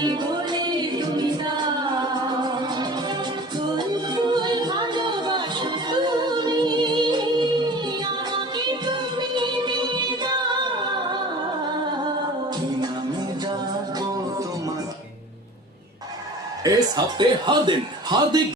জীবনে তুমি দাও, ফুল ফুল ভালোবাসো তুমি, আমাকে তুমি দিয়ে দাও। আমি যাবো তোমার। इस हफ्ते हर दिन हार्दिक